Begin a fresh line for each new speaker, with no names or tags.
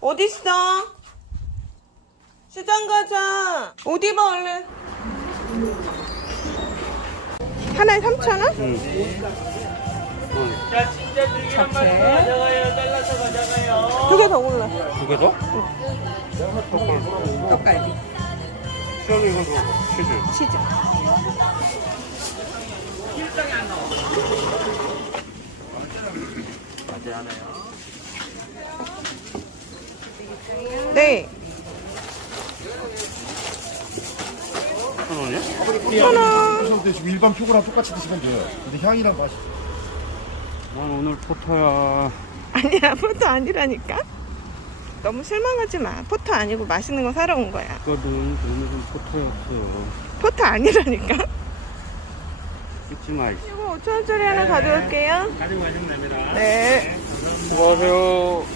어딨어? 시장 가자. 옷 입어 얼른. 하나에 3,000원?
응.
자, 진짜 들기름 맛
잡채.
가져가요. 잘라서 가져가요.
2개 더 골라.
두 개 더?
떡갈비.
시원이 이거 줘. 치즈.
치즈. 네.
1,000원이야?
1,000원.
드셔도 돼요. 지금 일반 표고랑 똑같이 드시면 돼요. 근데 향이랑 맛이.
난 오늘 포터야.
아니야, 포토 아니라니까. 너무 실망하지 마. 포토 아니고 맛있는 거 사러 온 거야.
거든 오늘은 포터였어.
포토 아니라니까.
잊지 마.
이거 5,000원짜리 하나 가져올게요.
가지고 가시면 됩니다.
네.
수고하세요.